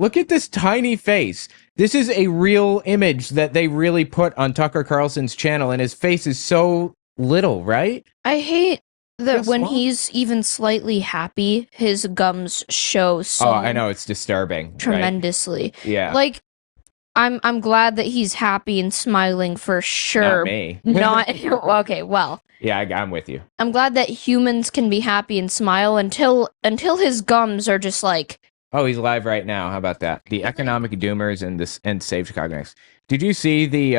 Look at this tiny face. This is a real image that they really put on Tucker Carlson's channel, and his face is so little, right? I hate that So when small. he's even slightly happy, his gums show so Oh, I know, it's disturbing. tremendously. Right? Yeah. Like, I'm glad that he's happy and smiling for sure. Not me. Not okay, well. Yeah, I'm with you. I'm glad that humans can be happy and smile until his gums are just like. Oh, he's live right now. How about that? The economic doomers and Save Chicago Next. Did you see the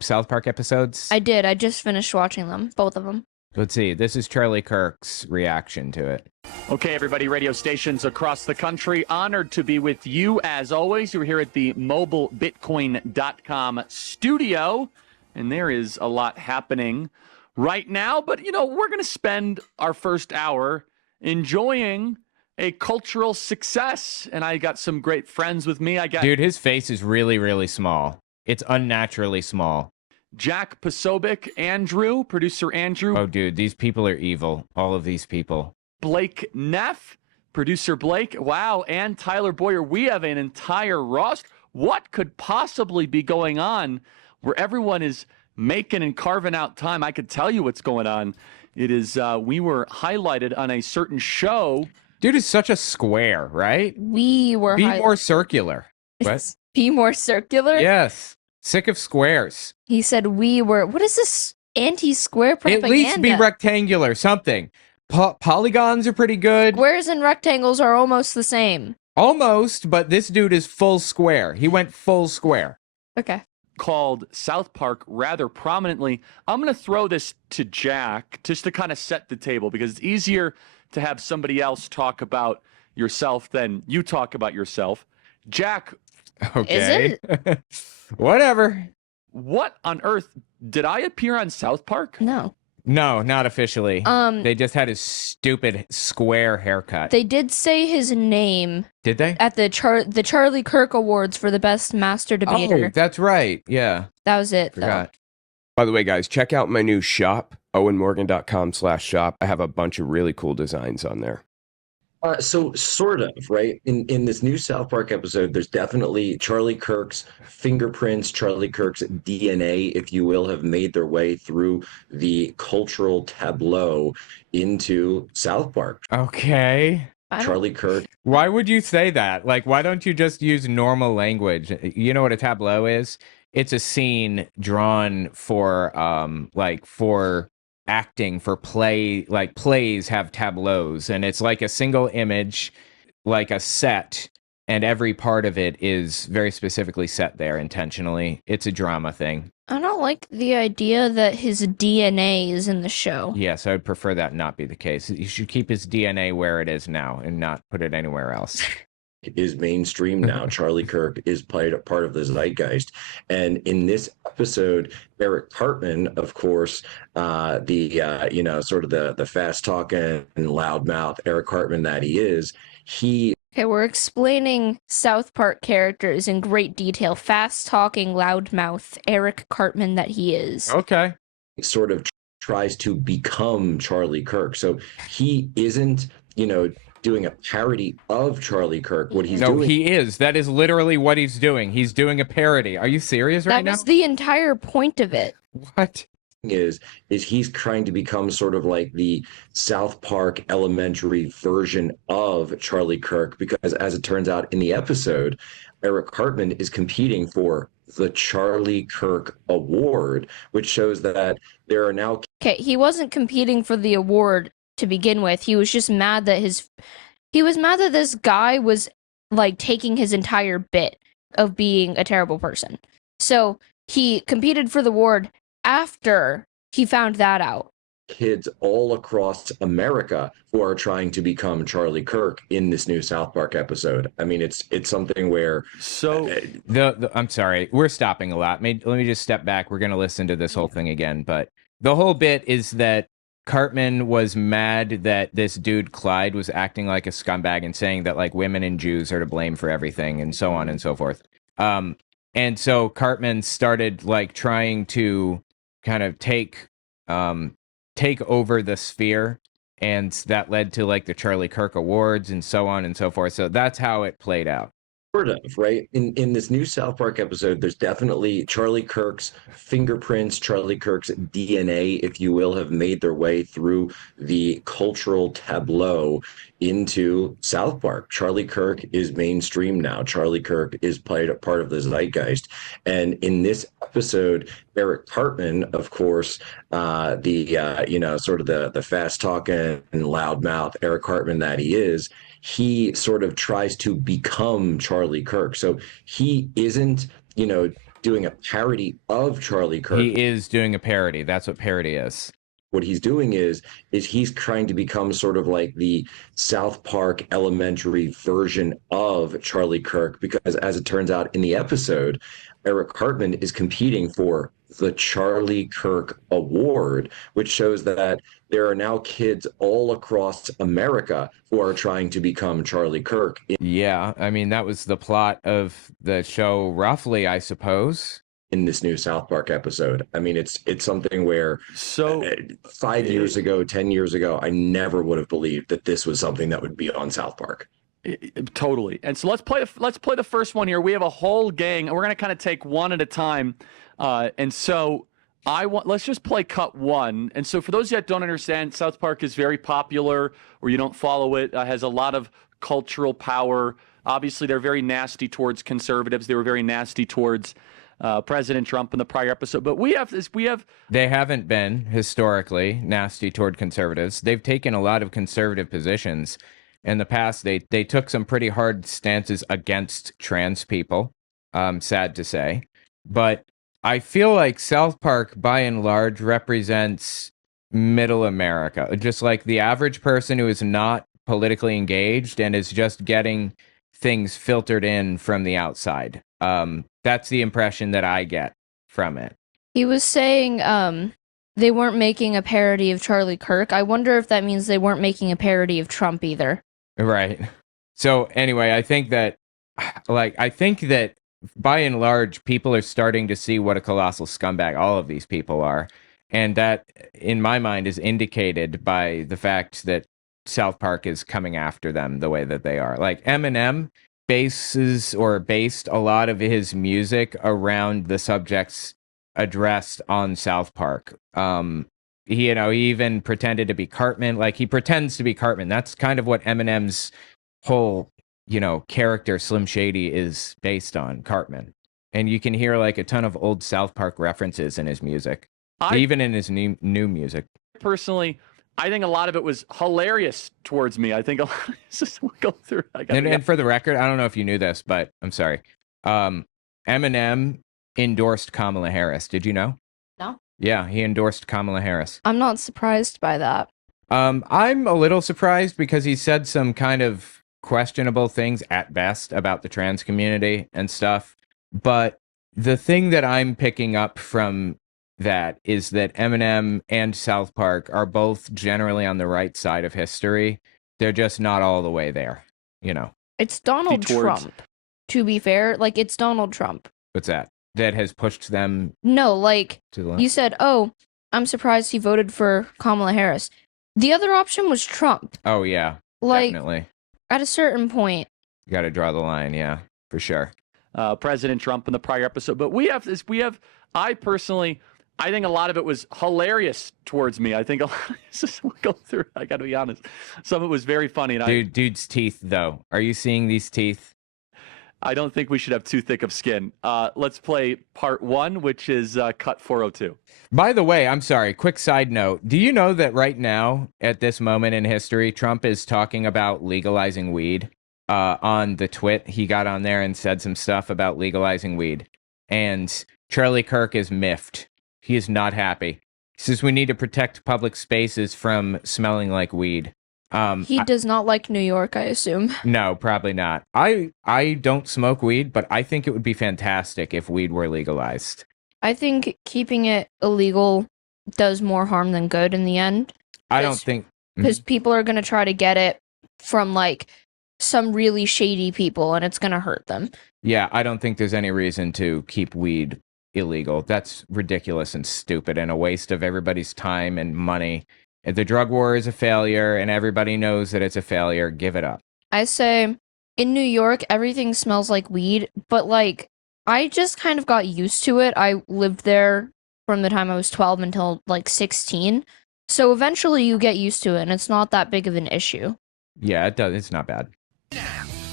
South Park episodes? I did. I just finished watching them, both of them. Let's see. This is Charlie Kirk's reaction to it. Okay, everybody, radio stations across the country, honored to be with you as always. You're here at the mobilebitcoin.com studio, and there is a lot happening right now. But, we're going to spend our first hour enjoying a cultural success, and I got some great friends with me. Dude, his face is really, really small. It's unnaturally small. Jack Posobiec, Andrew, producer Andrew. Oh, dude, these people are evil. All of these people. Blake Neff, producer Blake. Wow, and Tyler Boyer. We have an entire roster. What could possibly be going on where everyone is making and carving out time? I could tell you what's going on. It is, we were highlighted on a certain show. Dude is such a square, right? We were Be more circular. What? Be more circular? Yes. Sick of squares. He said we were. What is this anti-square propaganda? At least be rectangular, something. Polygons are pretty good. Squares and rectangles are almost the same. Almost, but this dude is full square. He went full square. Okay. Called South Park rather prominently. I'm going to throw this to Jack just to kind of set the table, because it's easier to have somebody else talk about yourself than you talk about yourself. Jack. Okay. Is it? Whatever. What on earth? Did I appear on South Park? No. No, not officially. They just had his stupid square haircut. They did say his name. Did they? At the Charlie Kirk Awards for the best master debater. Oh, that's right. Yeah. That was it, Forgot. though. By the way, guys, check out my new shop, owenmorgan.com/shop. I have a bunch of really cool designs on there. So sort of, right? In this new South Park episode, there's definitely Charlie Kirk's fingerprints, Charlie Kirk's DNA, if you will, have made their way through the cultural tableau into South Park. Okay. Charlie Kirk. Why would you say that? Like, why don't you just use normal language? You know what a tableau is? It's a scene drawn for, for acting, for play. Like, plays have tableaus, and it's like a single image, like a set, and every part of it is very specifically set there intentionally. It's a drama thing. I don't like the idea that his DNA is in the show. Yes, I would prefer that not be the case. You should keep his DNA where it is now and not put it anywhere else. Is mainstream now. Charlie Kirk is part of the zeitgeist. And in this episode, Eric Cartman, of course, sort of the fast talking and loudmouth Eric Cartman that he is, Okay, we're explaining South Park characters in great detail. Fast-talking, loudmouth Eric Cartman that he is. Okay. Sort of tries to become Charlie Kirk. So he isn't, doing a parody of Charlie Kirk. What he's doing. No, he is. That is literally what he's doing. He's doing a parody. Are you serious right now? That was the entire point of it. What? Is he's trying to become sort of like the South Park elementary version of Charlie Kirk, because as it turns out in the episode, Eric Cartman is competing for the Charlie Kirk Award, which shows that there are now... Okay, he wasn't competing for the award to begin with. He was just mad that this guy was like taking his entire bit of being a terrible person. So he competed for the award after he found that out. Kids all across America who are trying to become Charlie Kirk in this new South Park episode. I mean, it's something where... So I'm sorry, we're stopping a lot. Let me just step back. We're going to listen to this whole thing again. But the whole bit is that Cartman was mad that this dude Clyde was acting like a scumbag and saying that like women and Jews are to blame for everything and so on and so forth. And so Cartman started like trying to kind of take over the sphere, and that led to like the Charlie Kirk Awards and so on and so forth. So that's how it played out. Sort of, right? In this new South Park episode, there's definitely Charlie Kirk's fingerprints, Charlie Kirk's DNA, if you will, have made their way through the cultural tableau into South Park. Charlie Kirk is mainstream now. Charlie Kirk is part of the zeitgeist. And in this episode, Eric Cartman, of course, sort of the fast talking and loudmouth Eric Cartman that he is, he sort of tries to become Charlie Kirk. So he isn't, doing a parody of Charlie Kirk. He is doing a parody. That's what parody is. What he's doing is he's trying to become sort of like the South Park elementary version of Charlie Kirk, because as it turns out in the episode, Eric Cartman is competing for the Charlie Kirk Award, which shows that there are now kids all across America who are trying to become Charlie Kirk. Yeah, I mean, that was the plot of the show, roughly, I suppose. In this new South Park episode, I mean, it's something where 5 years ago, 10 years ago, I never would have believed that this was something that would be on South Park. Totally. And so let's play the first one here. We have a whole gang, and we're going to kind of take one at a time. And so let's just play cut one. And so for those that don't understand, South Park is very popular, or you don't follow it, has a lot of cultural power. Obviously, they're very nasty towards conservatives. They were very nasty towards President Trump in the prior episode. But they haven't been historically nasty toward conservatives. They've taken a lot of conservative positions. In the past, they took some pretty hard stances against trans people, sad to say. But I feel like South Park, by and large, represents middle America, just like the average person who is not politically engaged and is just getting things filtered in from the outside. That's the impression that I get from it. He was saying they weren't making a parody of Charlie Kirk. I wonder if that means they weren't making a parody of Trump either. Right. So anyway, I think that by and large, people are starting to see what a colossal scumbag all of these people are. And that, in my mind, is indicated by the fact that South Park is coming after them the way that they are. Like Eminem based a lot of his music around the subjects addressed on South Park. He even pretended to be Cartman. Like, he pretends to be Cartman. That's kind of what Eminem's whole, character, Slim Shady, is based on, Cartman. And you can hear like a ton of old South Park references in his music, even in his new music. Personally, I think a lot of it was hilarious towards me. I think a lot of it's just go through. And for the record, I don't know if you knew this, but I'm sorry. Eminem endorsed Kamala Harris. Did you know? No. Yeah, he endorsed Kamala Harris. I'm not surprised by that. I'm a little surprised because he said some kind of questionable things at best about the trans community and stuff. But the thing that I'm picking up from that is that Eminem and South Park are both generally on the right side of history. They're just not all the way there, It's Donald Trump, to be fair. Like, it's Donald Trump. What's that? That has pushed them. No, like, to the left? You said, I'm surprised he voted for Kamala Harris. The other option was Trump. Oh, yeah, definitely. At a certain point. You got to draw the line, yeah, for sure. President Trump in the prior episode. But I think a lot of it was hilarious towards me. I think a lot just go through. I got to be honest. Some of it was very funny. And dude's teeth, though. Are you seeing these teeth? I don't think we should have too thick of skin. Let's play part one, which is cut 402. By the way, I'm sorry, quick side note. Do you know that right now, at this moment in history, Trump is talking about legalizing weed? On the twit, he got on there and said some stuff about legalizing weed. And Charlie Kirk is miffed. He is not happy. He says we need to protect public spaces from smelling like weed. He does not like New York, I assume. No, probably not. I don't smoke weed, but I think it would be fantastic if weed were legalized. I think keeping it illegal does more harm than good in the end. I don't think... Because people are going to try to get it from, like, some really shady people, and it's going to hurt them. Yeah, I don't think there's any reason to keep weed illegal. That's ridiculous and stupid and a waste of everybody's time and money. If the drug war is a failure and everybody knows that it's a failure, give it up. I say In New York, everything smells like weed, but like I just kind of got used to it. I lived there from the time I was 12 until like 16. So eventually you get used to it and it's not that big of an issue. Yeah, it does. It's not bad.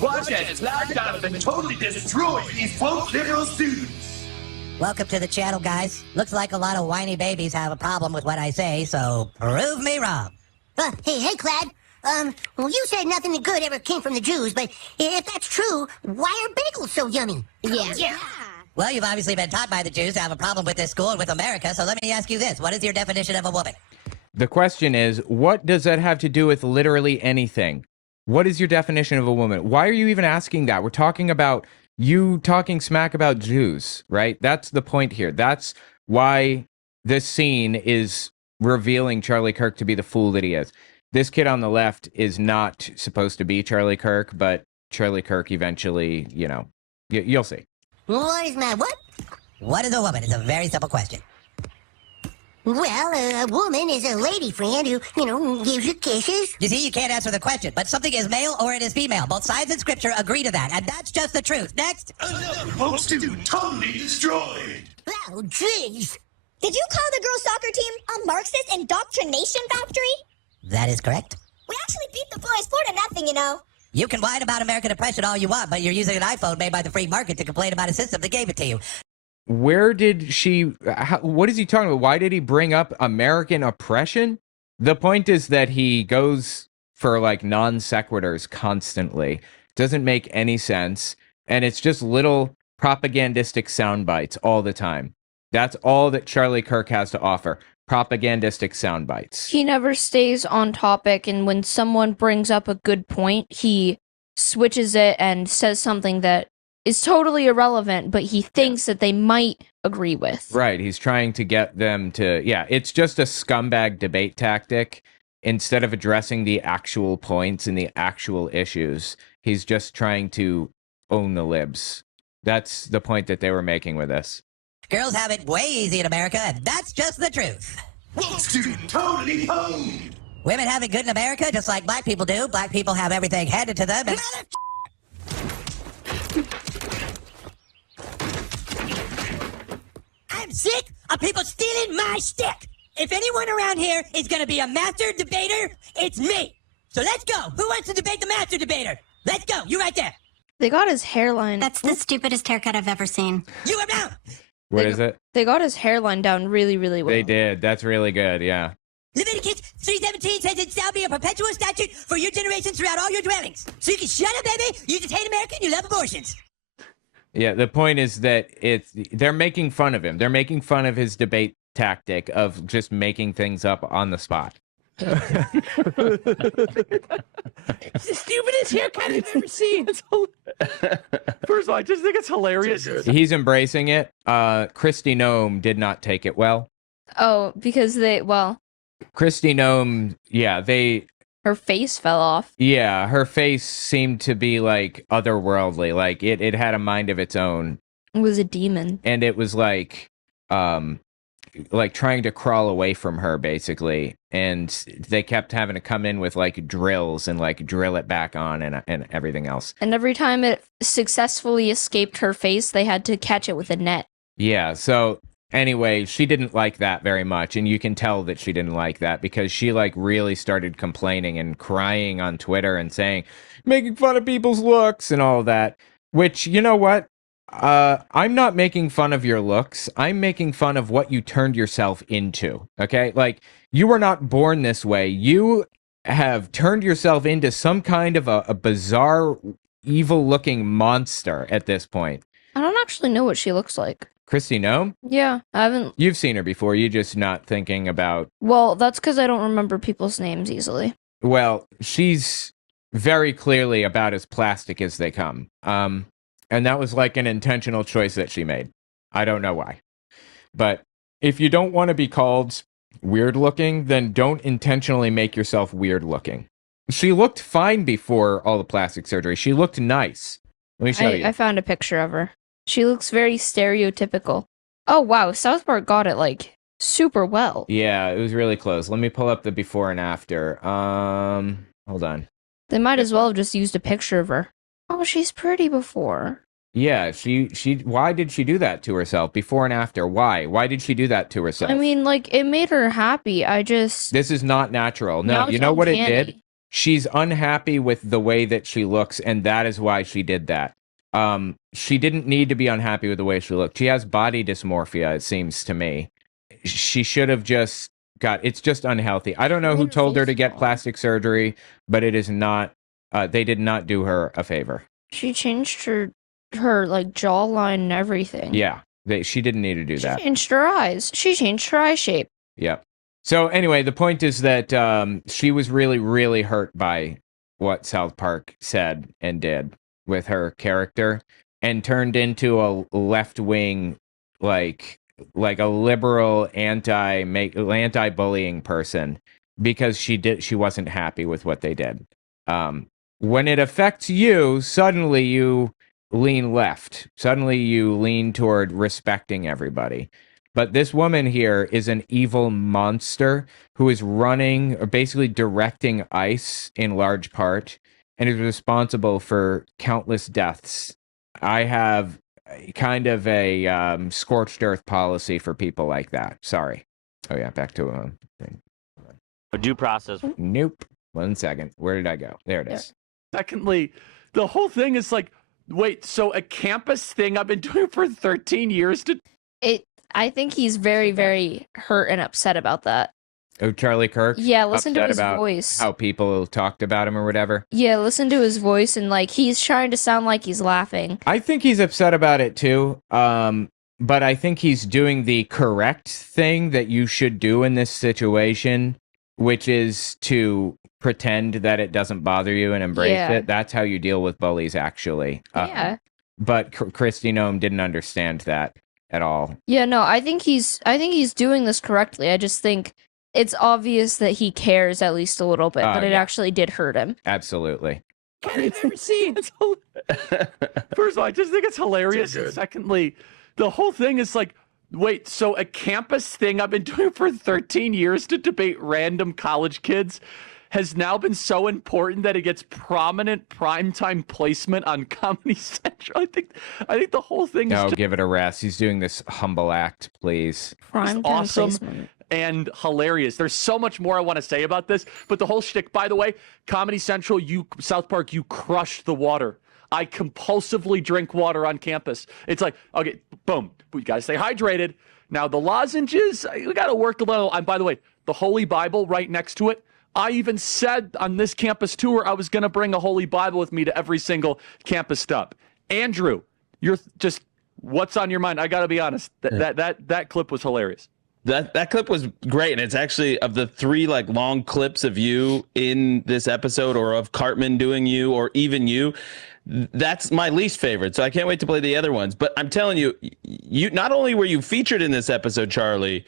Watch as Black Jonathan totally destroys these woke liberal students. Welcome to the channel, guys. Looks like a lot of whiny babies have a problem with what I say, so prove me wrong. Hey, Clad. Well, you said nothing good ever came from the Jews, but if that's true, why are bagels so yummy? Yeah. Well, you've obviously been taught by the Jews to have a problem with this school and with America, so let me ask you this. What is your definition of a woman? The question is, what does that have to do with literally anything? What is your definition of a woman? Why are you even asking that? We're talking about you talking smack about Jews, right? That's the point here. That's why this scene is revealing Charlie Kirk to be the fool that he is. This kid on the left is not supposed to be Charlie Kirk, but Charlie Kirk eventually, you know, you'll see. What is my what? What is a woman? It's a very simple question. Well, a woman is a lady friend who, gives you kisses. You see, you can't answer the question, but something is male or it is female. Both sides in scripture agree to that, and that's just the truth. Next. Another woke student totally destroyed. Oh, jeez. Did you call the girls' soccer team a Marxist indoctrination factory? That is correct. We actually beat the boys 4-0, You can whine about American oppression all you want, but you're using an iPhone made by the free market to complain about a system that gave it to you. Where did what is he talking about? Why did he bring up American oppression? The point is that he goes for like non sequiturs constantly. Doesn't make any sense. And it's just little propagandistic sound bites all the time. That's all that Charlie Kirk has to offer. Propagandistic sound bites. He never stays on topic, and when someone brings up a good point, he switches it and says something that is totally irrelevant, but he thinks that they might agree with. Right. He's trying to get them to, it's just a scumbag debate tactic. Instead of addressing the actual points and the actual issues, he's just trying to own the libs. That's the point that they were making with this. Girls have it way easy in America, and that's just the truth. Woke student totally pwned. Women have it good in America, just like black people do. Black people have everything handed to them. And I'm sick of people stealing my stick. If anyone around here is going to be a master debater, it's me. So let's go. Who wants to debate the master debater? Let's go. You right there. They got his hairline. That's the stupidest haircut I've ever seen. You around. What is it? They got his hairline down really, really well. They did. That's really good. Yeah. Leviticus 3:17 says it shall be a perpetual statute for your generations throughout all your dwellings. So you can shut up, baby. You just hate America and you love abortions. Yeah. The point is that they're making fun of him. They're making fun of his debate tactic of just making things up on the spot. It's the stupidest haircut I've ever seen. First of all, I just think it's hilarious. He's embracing it. Christy Nome did not take it well. Oh, because Christy Nome, her face fell off. yeah, her face seemed to be like otherworldly. Like it had a mind of its own. It was a demon. And it was like trying to crawl away from her basically, and they kept having to come in with like drills and like drill it back on and everything else. And every time it successfully escaped her face, they had to catch it with a net. Yeah, so anyway, she didn't like that very much, and you can tell that she didn't like that because she like really started complaining and crying on Twitter and saying, making fun of people's looks and all of that, which, you know what? I'm not making fun of your looks. I'm making fun of what you turned yourself into. Okay? Like, you were not born this way. You have turned yourself into some kind of a bizarre, evil-looking monster at this point. I don't actually know what she looks like. Christy Nome? Yeah, I haven't. You've seen her before. You're just not thinking about... Well, that's because I don't remember people's names easily. Well, she's very clearly about as plastic as they come. And that was like an intentional choice that she made. I don't know why. But if you don't want to be called weird looking, then don't intentionally make yourself weird looking. She looked fine before all the plastic surgery. She looked nice. Let me show you. I found a picture of her. She looks very stereotypical. Oh, wow. South Park got it, like, super well. Yeah, it was really close. Let me pull up the before and after. Hold on. They might as well have just used a picture of her. Oh, she's pretty before. Yeah, she why did she do that to herself before and after? Why did she do that to herself? I mean, like, it made her happy. I just... This is not natural. No, Now you it's know what it did? uncanny. She's unhappy with the way that she looks, and that is why she did that. She didn't need to be unhappy with the way she looked. She has body dysmorphia, it seems to me. She should have just it's just unhealthy. I don't know who told her to get plastic surgery, but it is not, they did not do her a favor. She changed her like jawline and everything. Yeah, she didn't need to do that. She changed her eyes. She changed her eye shape. Yep. So anyway, the point is that she was really, really hurt by what South Park said and did with her character, and turned into a left-wing, like a liberal anti-bullying person because she wasn't happy with what they did. When it affects you, suddenly you lean left. Suddenly you lean toward respecting everybody. But this woman here is an evil monster who is running, or basically directing ICE in large part, and is responsible for countless deaths. I have kind of a scorched earth policy for people like that. Sorry. Oh yeah, back to thing. Due process. Nope. 1 second. Where did I go? There it is. Secondly, the whole thing is like, wait, so a campus thing I've been doing for 13 years to... I think he's very, very hurt and upset about that. Oh, Charlie Kirk? Yeah, listen to Upset his about voice. how people talked about him or whatever? Yeah, listen to his voice, and like he's trying to sound like he's laughing. I think he's upset about it too. But I think he's doing the correct thing that you should do in this situation, which is to pretend that it doesn't bother you and embrace it. That's how you deal with bullies, actually. Yeah. But Christy Nome didn't understand that at all. Yeah, no, I think he's doing this correctly. I just think it's obvious that he cares at least a little bit, but it actually did hurt him. Absolutely. I've never seen. First of all, I just think it's hilarious. And secondly, the whole thing is like, wait, so a campus thing I've been doing for 13 years to debate random college kids has now been so important that it gets prominent primetime placement on Comedy Central. I think the whole thing is No, give it a rest. He's doing this humble act, please. Primetime awesome placement. and hilarious. There's so much more I want to say about this, but the whole shtick, by the way, Comedy Central, South Park, you crushed the water. I compulsively drink water on campus. It's like, okay, boom, we got to stay hydrated. Now, the lozenges, we got to work a little. And by the way, the Holy Bible right next to it. I even said on this campus tour I was going to bring a Holy Bible with me to every single campus stop. Andrew, you're just, what's on your mind? I got to be honest. That clip was hilarious. That clip was great, and it's actually, of the 3 like long clips of you in this episode, or of Cartman doing you, or even you, that's my least favorite. So I can't wait to play the other ones. But I'm telling you, you not only were you featured in this episode, Charlie,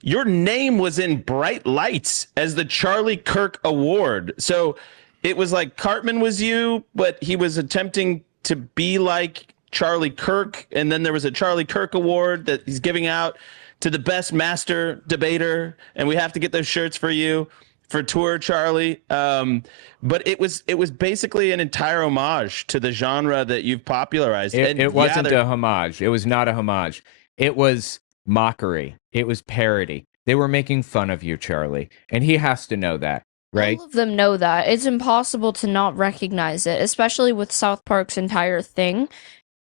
your name was in bright lights as the Charlie Kirk Award. So it was like Cartman was you, but he was attempting to be like Charlie Kirk, and then there was a Charlie Kirk Award that he's giving out to the best master debater, and we have to get those shirts for you for tour, Charlie. But it was basically an entire homage to the genre that you've popularized. It wasn't a homage. It was not a homage. It was mockery. It was parody. They were making fun of you, Charlie, and he has to know that, right? All of them know that. It's impossible to not recognize it, especially with South Park's entire thing.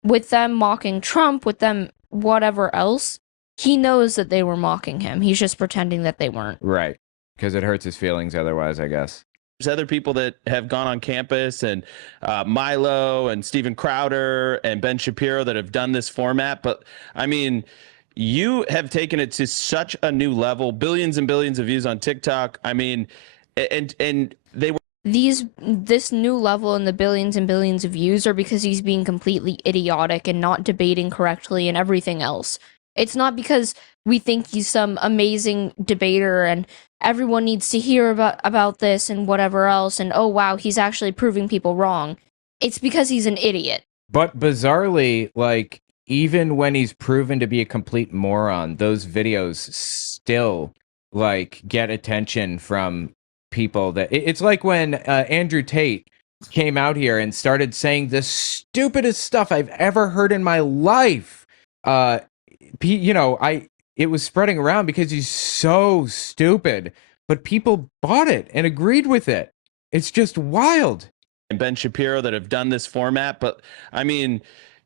With them mocking Trump, with them whatever else, he knows that they were mocking him. He's just pretending that they weren't. Right, because it hurts his feelings otherwise, I guess. There's other people that have gone on campus, and Milo and Steven Crowder and Ben Shapiro that have done this format. But I mean, you have taken it to such a new level, billions and billions of views on TikTok. I mean, and they were this new level and the billions and billions of views are because he's being completely idiotic and not debating correctly and everything else. It's not because we think he's some amazing debater and everyone needs to hear about this and whatever else, and oh wow, he's actually proving people wrong. It's because he's an idiot. But bizarrely, like, even when he's proven to be a complete moron, those videos still like get attention from people that it's like when Andrew Tate came out here and started saying the stupidest stuff I've ever heard in my life. It was spreading around because he's so stupid, but people bought it and agreed with it. It's just wild. And Ben Shapiro that have done this format, but I mean,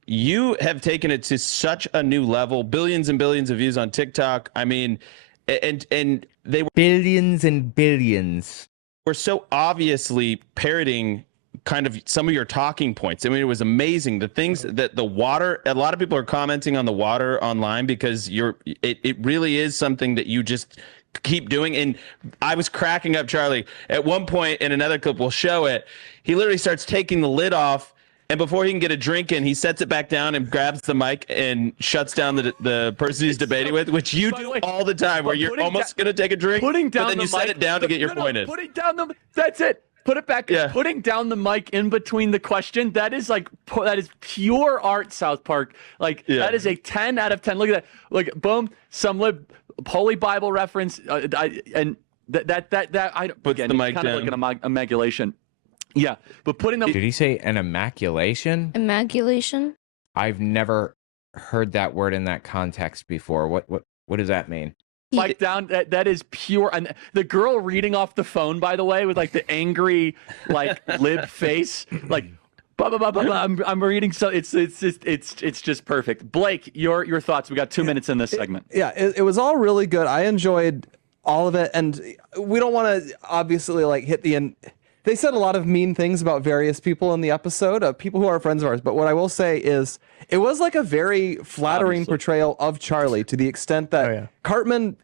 you have taken it to such a new level, billions and billions of views on TikTok. I mean, and they were billions and billions. Were so obviously parroting kind of some of your talking points. I mean, it was amazing. The things that the water, a lot of people are commenting on the water online because it really is something that you just keep doing. And I was cracking up, Charlie. At one point in another clip, we'll show it. He literally starts taking the lid off, and before he can get a drink in, he sets it back down and grabs the mic and shuts down the person he's debating with, which you do all the time, where you're almost going to take a drink, but then you set it down to get your point in. Putting down that's it. Put it back. Yeah. Putting down the mic in between the question. That is that is pure art, South Park. That is a 10 out of 10. Look at that. Like, boom, some Holy Bible reference. And that I puts the mic kind down. of like an emasculation. Yeah, but putting them. Did he say an immaculation? Immaculation? I've never heard that word in that context before. What does that mean? Like down that is pure. And the girl reading off the phone, by the way, with like the angry lib face, like blah blah blah blah blah. I'm reading, so it's just perfect. Blake, your thoughts. We got 2 minutes in this segment. It was all really good. I enjoyed all of it, and we don't want to obviously hit the end. They said a lot of mean things about various people in the episode, people who are friends of ours. But what I will say is it was like a very flattering portrayal of Charlie, to the extent that Cartman,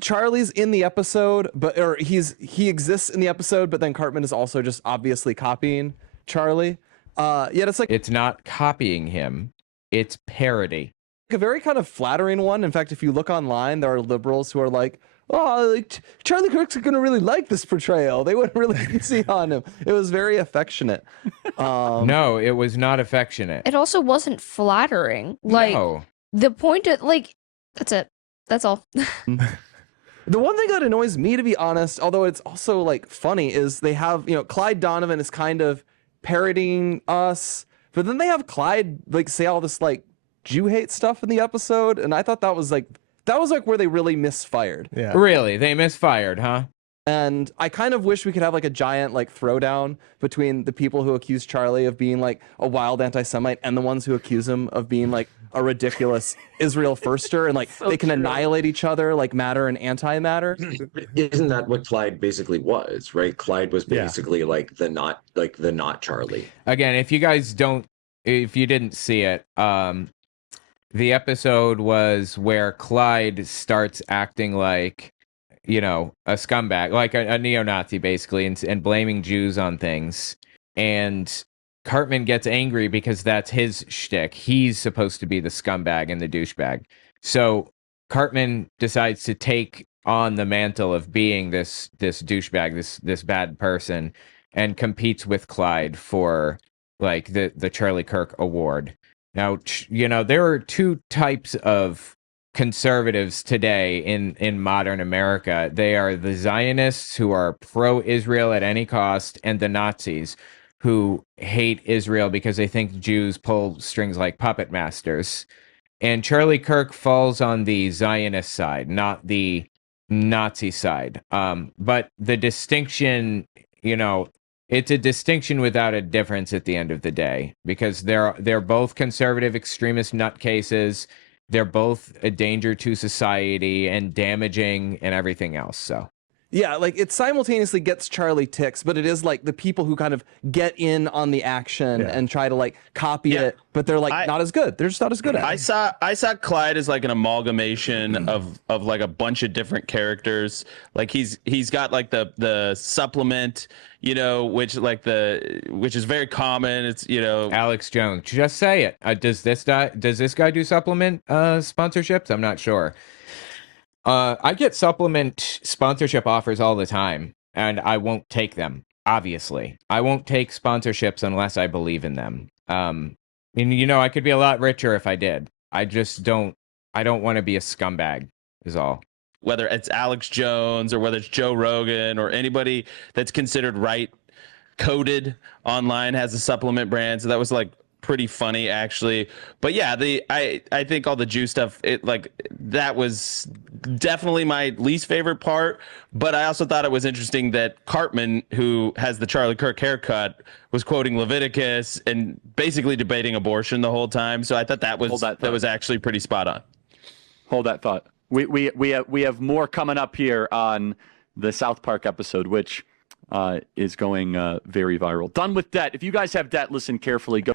Charlie's in the episode, he exists in the episode, but then Cartman is also just obviously copying Charlie. Yet it's not copying him, it's parody. A very kind of flattering one. In fact, if you look online, there are liberals who are like, oh, Charlie Kirk's gonna really like this portrayal. They wouldn't really see on him. It was very affectionate. No, it was not affectionate. It also wasn't flattering. No. The point of that's it. That's all. The one thing that annoys me, to be honest, although it's also funny, is they have Clyde Donovan is kind of parodying us, but then they have Clyde say all this Jew hate stuff in the episode, and I thought that was where they really misfired. Yeah. Really? They misfired, huh? And I kind of wish we could have a giant throwdown between the people who accuse Charlie of being a wild anti-Semite and the ones who accuse him of being a ridiculous Israel firster, and So they can true. annihilate each other like matter and antimatter. Isn't that what Clyde basically was, right? Clyde was basically the not Charlie. Again, if you didn't see it, the episode was where Clyde starts acting like, a scumbag, like a neo-Nazi, basically, and blaming Jews on things. And Cartman gets angry because that's his shtick. He's supposed to be the scumbag and the douchebag. So Cartman decides to take on the mantle of being this douchebag, this bad person, and competes with Clyde for the Charlie Kirk award. Now, there are two types of conservatives today in modern America. They are the Zionists, who are pro-Israel at any cost, and the Nazis, who hate Israel because they think Jews pull strings like puppet masters. And Charlie Kirk falls on the Zionist side, not the Nazi side. But the distinction, it's a distinction without a difference at the end of the day, because they're both conservative extremist nutcases. They're both a danger to society and damaging and everything else. So yeah, it simultaneously gets Charlie ticks, but it is the people who kind of get in on the action and try to copy it, but they're not as good. They're just not as good at it. I saw Clyde as an amalgamation of a bunch of different characters. He's got the supplement, which is very common. It's Alex Jones. Just say it. Does this guy do supplement sponsorships? I'm not sure. I get supplement sponsorship offers all the time, and I won't take them. Obviously, I won't take sponsorships unless I believe in them. And I could be a lot richer if I did. I just don't. I don't want to be a scumbag. Is all. Whether it's Alex Jones or whether it's Joe Rogan or anybody that's considered right Coded online has a supplement brand, so that was like pretty funny actually. But yeah, I think all the Jew stuff, that was definitely my least favorite part. But I also thought it was interesting that Cartman, who has the Charlie Kirk haircut, was quoting Leviticus and basically debating abortion the whole time. So I thought that was actually pretty spot on. Hold that thought. We have more coming up here on the South Park episode, which is going very viral. Done with debt. If you guys have debt, listen carefully. Go.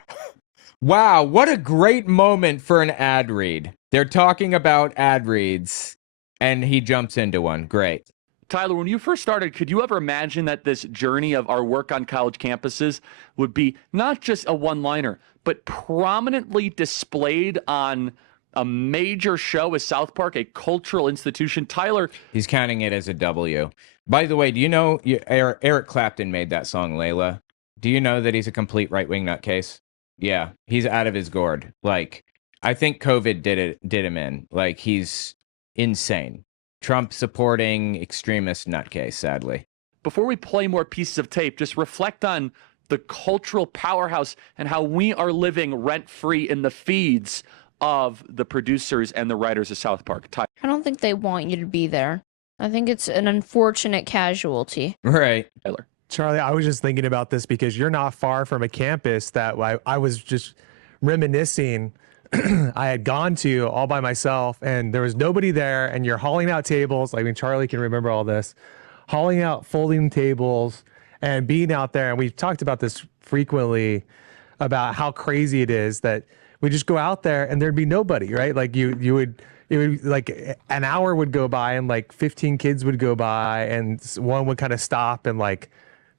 Wow, what a great moment for an ad read. They're talking about ad reads, and he jumps into one. Great. Tyler, when you first started, could you ever imagine that this journey of our work on college campuses would be not just a one-liner, but prominently displayed on a major show as South Park, a cultural institution? Tyler. He's counting it as a W. By the way, do you know Eric Clapton made that song, Layla? Do you know that he's a complete right-wing nutcase? Yeah, he's out of his gourd. Like, I think COVID did him in. Like, he's insane. Trump supporting extremist nutcase, sadly. Before we play more pieces of tape, just reflect on the cultural powerhouse and how we are living rent-free in the feeds of the producers and the writers of South Park. I don't think they want you to be there. I think it's an unfortunate casualty. Right. Tyler. Charlie, I was just thinking about this because you're not far from a campus that I was just reminiscing I had gone to all by myself, and there was nobody there, and you're hauling out tables. I mean, Charlie can remember all this. Hauling out folding tables and being out there, and we've talked about this frequently about how crazy it is that we just go out there and there'd be nobody, right? Like it would like an hour would go by and like 15 kids would go by, and one would kind of stop and like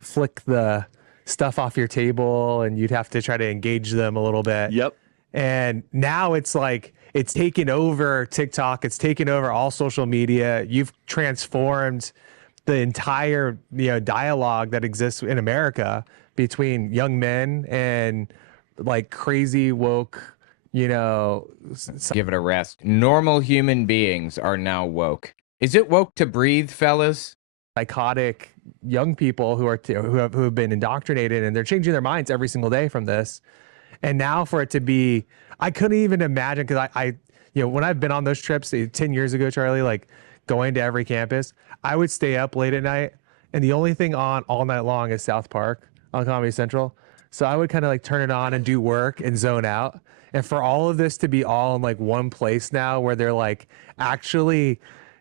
flick the stuff off your table, and you'd have to try to engage them a little bit. Yep. And now it's like it's taken over TikTok, it's taken over all social media. You've transformed the entire dialogue that exists in America between young men and like crazy woke, Give it a rest. Normal human beings are now woke. Is it woke to breathe, fellas? Psychotic young people who have been indoctrinated, and they're changing their minds every single day from this. And now for it to be, I couldn't even imagine, because I when I've been on those trips 10 years ago, Charlie, like going to every campus, I would stay up late at night, and the only thing on all night long is South Park on Comedy Central. So I would kind of like turn it on and do work and zone out. And for all of this to be all in like one place now, where they're like actually,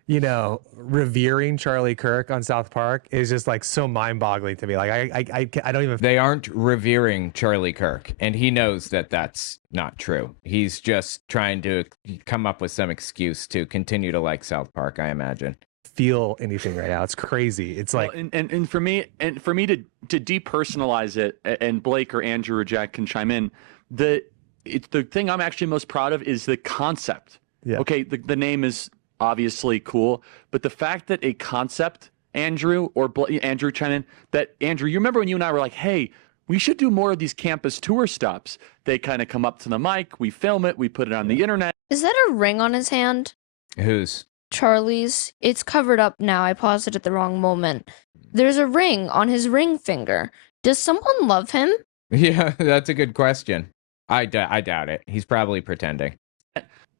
revering Charlie Kirk on South Park, is just like so mind-boggling to me. Like I don't even. They aren't revering Charlie Kirk, and he knows that that's not true. He's just trying to come up with some excuse to continue to like South Park, I imagine. Feel anything right now. It's crazy. It's like, and for me to depersonalize it, and Blake or Andrew or Jack can chime in. The thing I'm actually most proud of is the concept. Yeah. Okay, the name is obviously cool, but the fact that a concept, Andrew or Andrew chime in, that Andrew, you remember when you and I were like, hey, we should do more of these campus tour stops. They kind of come up to the mic, we film it, we put it on the internet. Is that a ring on his hand? Whose? Charlie's. It's covered up now. I paused it at the wrong moment. There's a ring on his ring finger. Does someone love him? Yeah, that's a good question. I doubt it. He's probably pretending.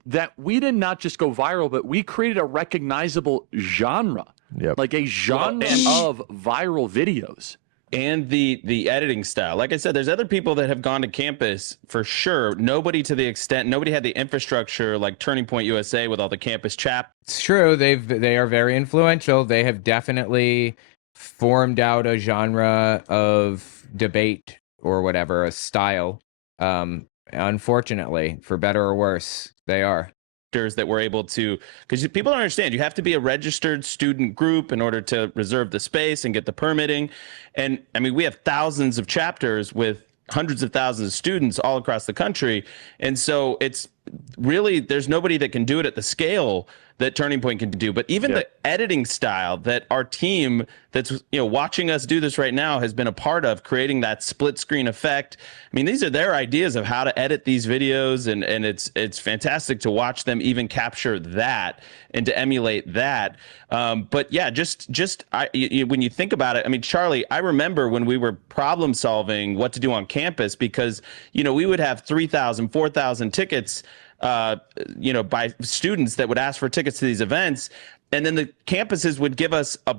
That we did not just go viral, but we created a recognizable genre. Yep. Like a genre of viral videos. And the editing style. Like I said, there's other people that have gone to campus for sure. Nobody had the infrastructure like Turning Point USA with all the campus chap. It's true. They are very influential. They have definitely formed out a genre of debate or whatever, a style. Unfortunately, for better or worse, they are. That were able to, because people don't understand, you have to be a registered student group in order to reserve the space and get the permitting. And I mean, we have thousands of chapters with hundreds of thousands of students all across the country. And so it's really there's nobody that can do it at the scale that Turning Point can do. But even Yeah. the editing style that our team that's watching us do this right now has been a part of, creating that split screen effect. I mean, these are their ideas of how to edit these videos, and it's fantastic to watch them even capture that and to emulate that. But yeah, when you think about it, I mean, Charlie, I remember when we were problem solving what to do on campus, because we would have 3,000, 4,000 tickets by students that would ask for tickets to these events. And then the campuses would give us a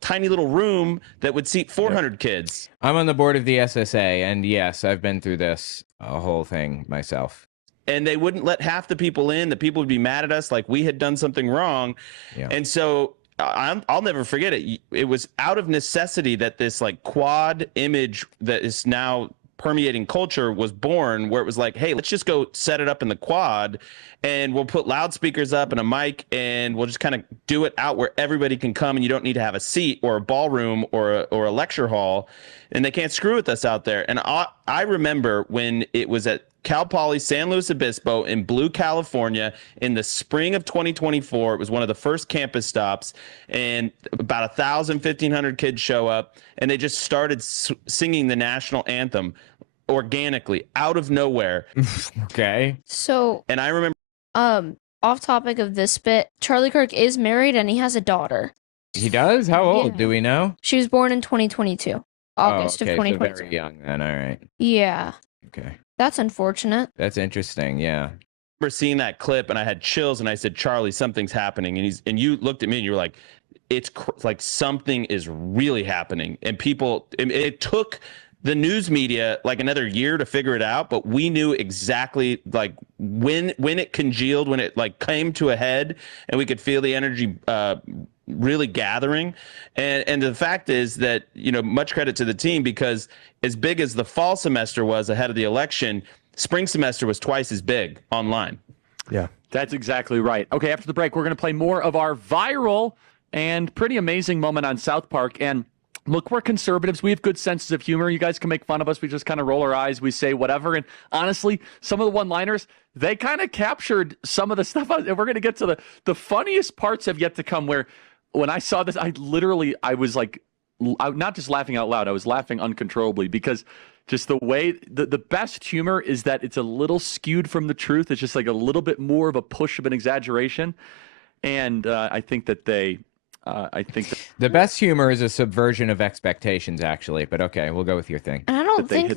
tiny little room that would seat 400 kids. I'm on the board of the SSA, and yes, I've been through this whole thing myself. And they wouldn't let half the people in. The people would be mad at us like we had done something wrong. Yeah. And so I'll never forget it. It was out of necessity that this quad image that is now permeating culture was born, where it was like, hey, let's just go set it up in the quad, and we'll put loudspeakers up and a mic, and we'll just kind of do it out where everybody can come, and you don't need to have a seat or a ballroom or a lecture hall, and they can't screw with us out there. And I remember when it was at Cal Poly San Luis Obispo in Blue, California in the spring of 2024. It was one of the first campus stops, and about 1,000, 1,500 kids show up, and they just started singing the national anthem organically out of nowhere. Okay. So, and I remember off topic of this bit, Charlie Kirk is married and he has a daughter. He does? How old? Yeah. Do we know? She was born in 2022, August of of 2022. So very young then. All right. Yeah. Okay. That's unfortunate. That's interesting. Yeah. remember seeing that clip and I had chills, and I said, Charlie, something's happening. And you looked at me and you were like, it's like something is really happening. And people, it took the news media like another year to figure it out, but we knew exactly like when it congealed, when it like came to a head, and we could feel the energy really gathering. And the fact is that, you know, much credit to the team, because as big as the fall semester was ahead of the election, spring semester was twice as big online. Yeah, that's exactly right. Okay, after the break, we're going to play more of our viral and pretty amazing moment on South Park. And look, we're conservatives. We have good senses of humor. You guys can make fun of us. We just kind of roll our eyes. We say whatever. And honestly, some of the one-liners, they kind of captured some of the stuff. And we're going to get to the funniest parts have yet to come, where when I saw this, I was like, not just laughing out loud, I was laughing uncontrollably, because just the way, the best humor is that it's a little skewed from the truth. It's just like a little bit more of a push of an exaggeration. And I think that the best humor is a subversion of expectations, actually. But okay, we'll go with your thing. And I don't think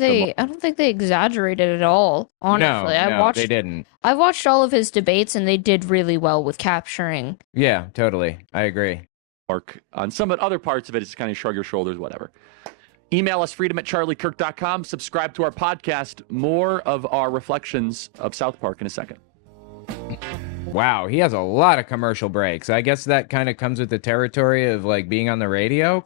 they exaggerated at all. Honestly, no, they didn't. I watched all of his debates, and they did really well with capturing. Yeah, totally. I agree. Mark, on some of other parts of it, it's kind of shrug your shoulders, whatever. Email us, freedom@charliekirk.com. Subscribe to our podcast. More of our reflections of South Park in a second. Wow, he has a lot of commercial breaks. I guess that kind of comes with the territory of like being on the radio, ?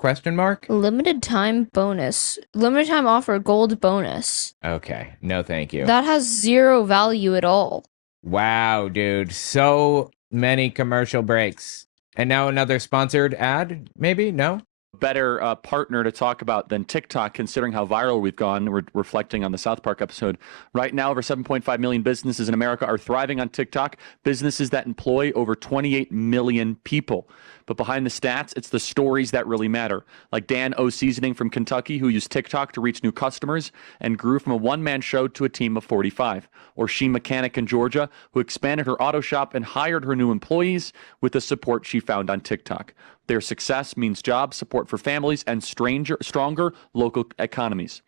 Limited time bonus. Limited time offer gold bonus. Okay, no thank you. That has zero value at all. Wow, dude. So many commercial breaks. And now another sponsored ad, maybe? No? Better partner to talk about than TikTok, considering how viral we've gone. We're reflecting on the South Park episode. Right now, over 7.5 million businesses in America are thriving on TikTok, businesses that employ over 28 million people. But behind the stats, it's the stories that really matter. Like Dan O. Seasoning from Kentucky, who used TikTok to reach new customers and grew from a one-man show to a team of 45. Or Sheen Mechanic in Georgia, who expanded her auto shop and hired her new employees with the support she found on TikTok. Their success means jobs, support for families, and stronger local economies.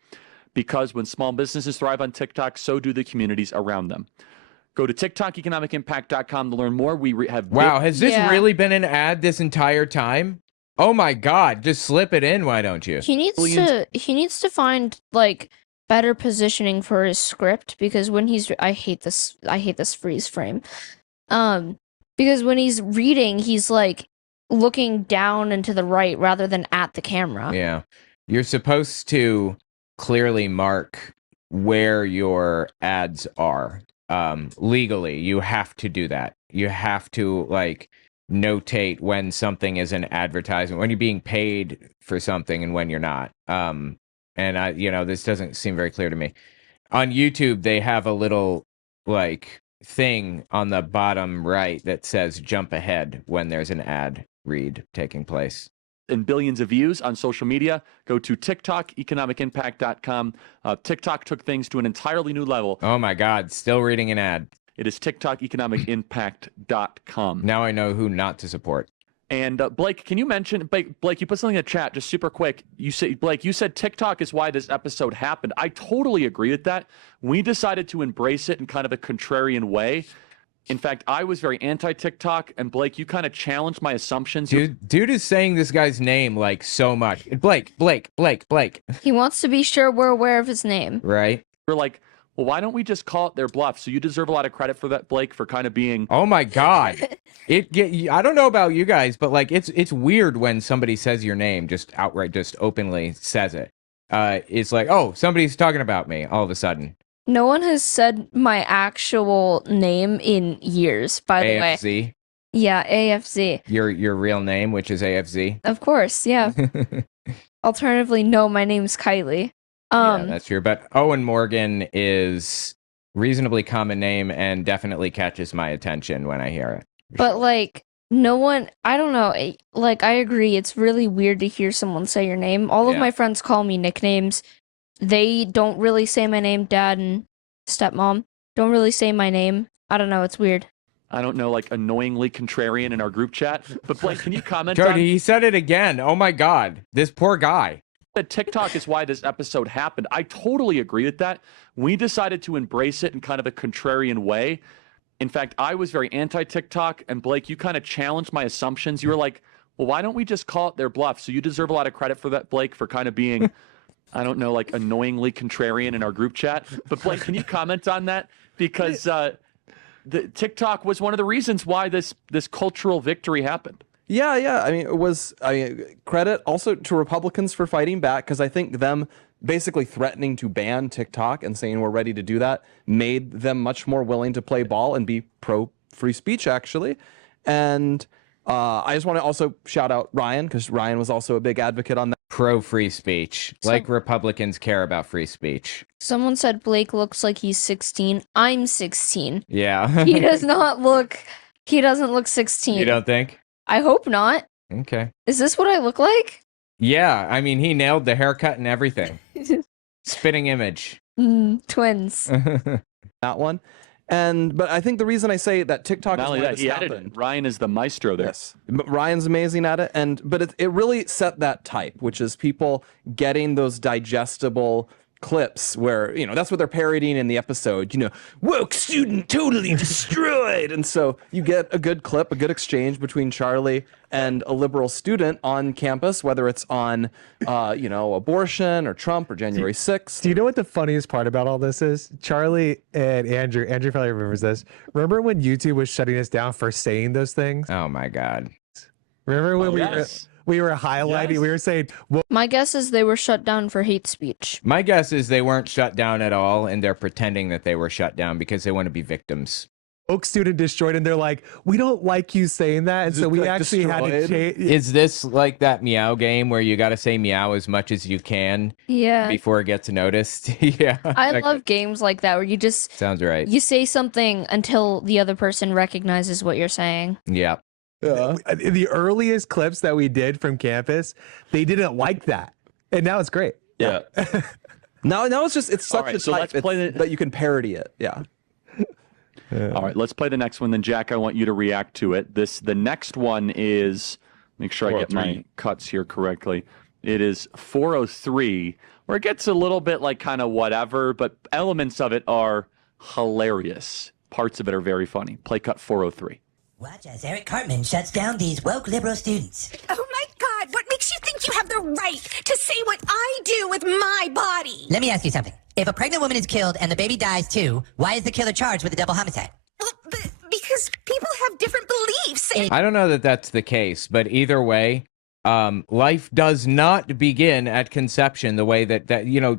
Because when small businesses thrive on TikTok, so do the communities around them. Go to TikTokeconomicimpact.com to learn more. We have wow, has this really been an ad this entire time? Oh my God, just slip it in, why don't you? He needs to find like better positioning for his script, because when he's I hate this freeze frame. Because when he's reading, he's like looking down and to the right rather than at the camera. Yeah. You're supposed to clearly mark where your ads are. Legally, you have to do that. You have to like notate when something is an advertisement, when you're being paid for something and when you're not. And this doesn't seem very clear to me. On YouTube, they have a little like thing on the bottom right that says jump ahead when there's an ad read taking place. And billions of views on social media. Go to TikTok, economicimpact.com. TikTok took things to an entirely new level. Oh my God, still reading an ad. It is TikTok, economicimpact.com. Now I know who not to support. And Blake, can you mention, Blake, you put something in the chat just super quick. Blake, you said TikTok is why this episode happened. I totally agree with that. We decided to embrace it in kind of a contrarian way. In fact, I was very anti-TikTok, and Blake, you kind of challenged my assumptions. Dude is saying this guy's name like so much. Blake. He wants to be sure we're aware of his name. Right? We're like, well, why don't we just call it their bluff? So you deserve a lot of credit for that, Blake, for kind of being. Oh my God, I don't know about you guys, but like it's weird when somebody says your name, just outright, just openly says it. It's like, oh, somebody's talking about me all of a sudden. No one has said my actual name in years, by the way. AFZ. Yeah, AFZ. Your real name, which is AFZ. Of course, yeah. Alternatively, no, my name's Kylie. Yeah, that's true. But Owen Morgan is reasonably common name and definitely catches my attention when I hear it. But like, no one, I don't know. Like, I agree. It's really weird to hear someone say your name. All of my friends call me nicknames. They don't really say my name. Dad and stepmom don't really say my name. I don't know. It's weird. I don't know, like annoyingly contrarian in our group chat. But Blake, can you comment Jody, on? he said it again. Oh my God, this poor guy. That TikTok is why this episode happened. I totally agree with that. We decided to embrace it in kind of a contrarian way. In fact, I was very anti-TikTok, and Blake, you kind of challenged my assumptions. You were like, well, why don't we just call it their bluff? So you deserve a lot of credit for that, Blake, for kind of being, I don't know, like annoyingly contrarian in our group chat. But Blake, can you comment on that? Because the TikTok was one of the reasons why this cultural victory happened. Yeah. I mean, credit also to Republicans for fighting back, because I think them basically threatening to ban TikTok and saying we're ready to do that made them much more willing to play ball and be pro free speech, actually. And I just want to also shout out Ryan, because Ryan was also a big advocate on that. Pro free speech. Like Republicans care about free speech. Someone said Blake looks like he's 16. I'm 16. Yeah. He doesn't look 16. You don't think? I hope not. Okay. Is this what I look like? Yeah, I mean, he nailed the haircut and everything. Spitting image. Twins. That one. But I think the reason I say that TikTok Not is only why that, this he added happened. it. Ryan is the maestro there. Yes, Ryan's amazing at it, but it really set that type, which is people getting those digestible clips where, that's what they're parodying in the episode, woke student totally destroyed. And so you get a good clip, a good exchange between Charlie and a liberal student on campus, whether it's on, abortion or Trump or January 6th. Do you know what the funniest part about all this is? Charlie and Andrew probably remembers this. Remember when YouTube was shutting us down for saying those things? Oh my God. Remember when we were highlighting, we were saying, well, my guess is they were shut down for hate speech. My guess is they weren't shut down at all, and they're pretending that they were shut down because they want to be victims. Oak student destroyed, and they're like, we don't like you saying that, and so we actually had to change. Is this like that meow game where you got to say meow as much as you can before it gets noticed? Yeah. I love games like that where you just sounds right. You say something until the other person recognizes what you're saying. Yeah. The earliest clips that we did from campus, they didn't like that, and now it's great. Yeah. now it's such right, a so type let's play that you can parody it. Yeah. All right, let's play the next one. Then Jack, I want you to react to it. The next one is, make sure I get my cuts here correctly. It is 403, where it gets a little bit like kind of whatever, but elements of it are hilarious. Parts of it are very funny. Play cut 403. Watch as Eric Cartman shuts down these woke liberal students. Oh my God, what makes you think you have the right to say what I do with my body? Let me ask you something. If a pregnant woman is killed and the baby dies too, why is the killer charged with a double homicide? Because people have different beliefs. I don't know that that's the case, but either way, life does not begin at conception the way that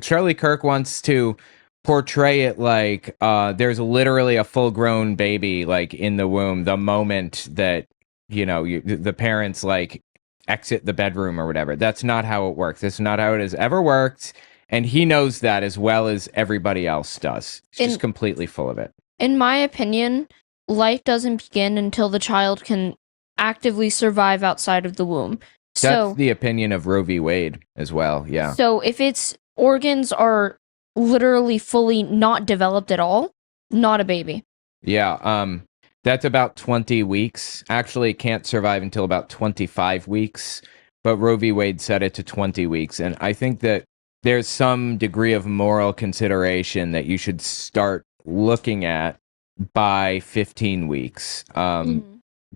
Charlie Kirk wants to portray it like there's literally a full-grown baby like in the womb the moment that the parents like exit the bedroom or whatever. That's not how it works. That's not how it has ever worked, and he knows that as well as everybody else does. He's just completely full of it. In my opinion, life doesn't begin until the child can actively survive outside of the womb. That's the opinion of Roe v. Wade as well. Yeah. So if its organs are literally fully not developed at all, not a baby. Yeah. That's about 20 weeks. Actually, it can't survive until about 25 weeks. But Roe v. Wade set it to 20 weeks. And I think that there's some degree of moral consideration that you should start looking at by 15 weeks.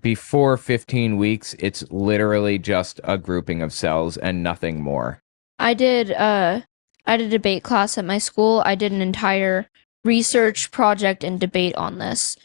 Before 15 weeks, it's literally just a grouping of cells and nothing more. I did a debate class at my school. I did an entire research project and debate on this.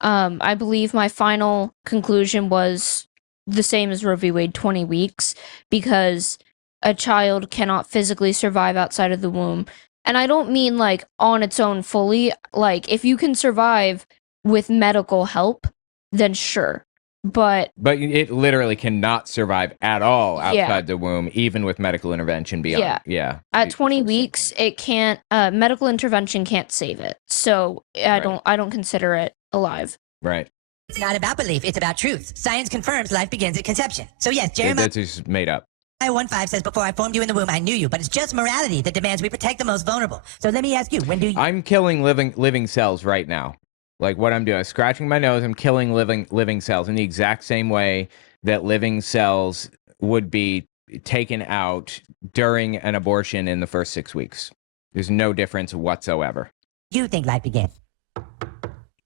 I believe my final conclusion was the same as Roe v. Wade, 20 weeks, because a child cannot physically survive outside of the womb. And I don't mean like on its own fully. Like if you can survive with medical help, then sure. But it literally cannot survive at all outside the womb, even with medical intervention beyond. Yeah. At 20 weeks, it can't. Medical intervention can't save it. So I don't consider it alive. Right. It's not about belief. It's about truth. Science confirms life begins at conception. So yes, Jeremiah. That's just made up. 1:5 says, "Before I formed you in the womb, I knew you." But it's just morality that demands we protect the most vulnerable. So let me ask you: when do you? I'm killing living cells right now. Like what I'm doing, I'm scratching my nose. I'm killing living cells in the exact same way that living cells would be taken out during an abortion in the first 6 weeks. There's no difference whatsoever. You think life begins?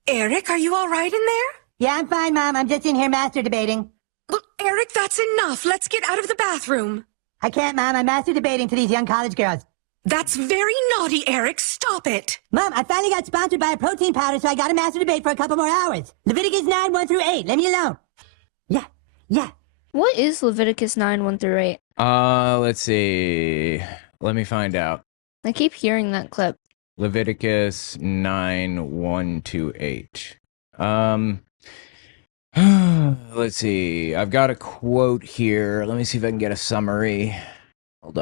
Eric, are you all right in there? Yeah, I'm fine, Mom. I'm just in here master debating. Well, Eric, that's enough. Let's get out of the bathroom. I can't, Mom. I'm master debating to these young college girls. That's very naughty, Eric. Stop it. Mom, I finally got sponsored by a protein powder, so I got a master debate for a couple more hours. Leviticus 9, 1 through 8. Let me alone. Yeah. What is Leviticus 9, 1 through 8? Let's see. Let me find out. I keep hearing that clip. Leviticus 9, 1 to 8. Let's see. I've got a quote here. Let me see if I can get a summary. Hold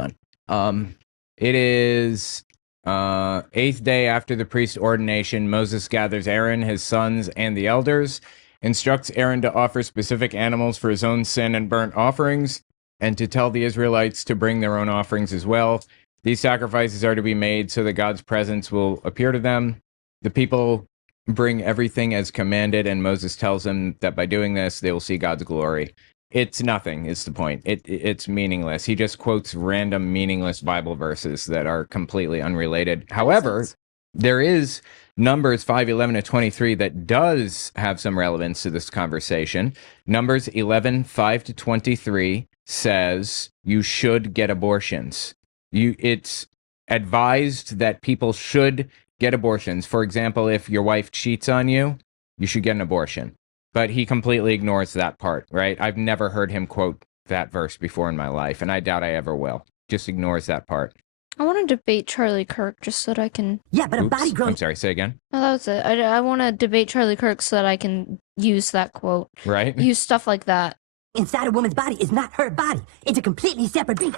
on. It is 8th day after the priest ordination. Moses gathers Aaron, his sons, and the elders, instructs Aaron to offer specific animals for his own sin and burnt offerings, and to tell the Israelites to bring their own offerings as well. These sacrifices are to be made so that God's presence will appear to them. The people bring everything as commanded, and Moses tells them that by doing this, they will see God's glory. It's nothing, is the point. It's meaningless. He just quotes random meaningless Bible verses that are completely unrelated. However, there is Numbers 5:11 to 23 that does have some relevance to this conversation. Numbers 11:5 to 23 says you should get abortions. It's advised that people should get abortions. For example, if your wife cheats on you, you should get an abortion. But he completely ignores that part, right? I've never heard him quote that verse before in my life, and I doubt I ever will. Just ignores that part. I want to debate Charlie Kirk just so that I can... Yeah, but a body grows... I'm sorry, say again? No, that was it. I want to debate Charlie Kirk so that I can use that quote. Right? Use stuff like that. Inside a woman's body is not her body. It's a completely separate being.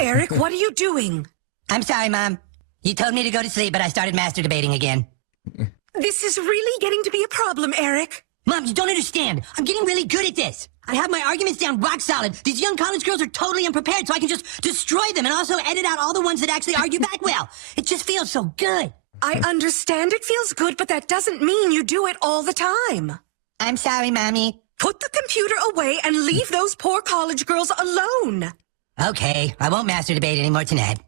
Eric, what are you doing? I'm sorry, Mom. You told me to go to sleep, but I started master debating again. This is really getting to be a problem, Eric. Mom, you don't understand. I'm getting really good at this. I have my arguments down rock solid. These young college girls are totally unprepared, so I can just destroy them and also edit out all the ones that actually argue back well. It just feels so good. I understand it feels good, but that doesn't mean you do it all the time. I'm sorry, Mommy. Put the computer away and leave those poor college girls alone. Okay, I won't master debate anymore tonight.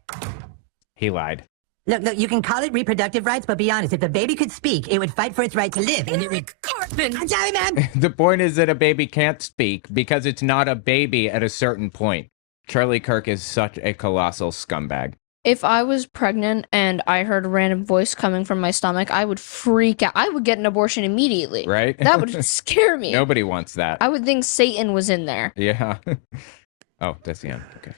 He lied. Look, you can call it reproductive rights, but be honest, if the baby could speak, it would fight for its right to live. Eric Cartman! I'm sorry, Mom! The point is that a baby can't speak because it's not a baby at a certain point. Charlie Kirk is such a colossal scumbag. If I was pregnant and I heard a random voice coming from my stomach, I would freak out. I would get an abortion immediately. Right? That would scare me. Nobody wants that. I would think Satan was in there. Yeah. Oh, that's the end. Okay.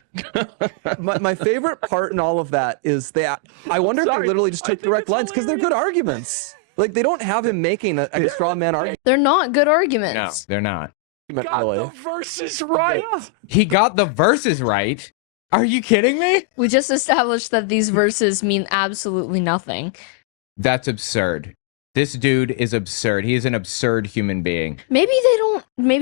my favorite part in all of that is that I wonder if they literally just took direct lines because they're good arguments. Like they don't have him making a straw man argument. They're not good arguments. No, they're not. Got the verses right. He got the verses right. Are you kidding me? We just established that these verses mean absolutely nothing. That's absurd. This dude is absurd. He is an absurd human being. Maybe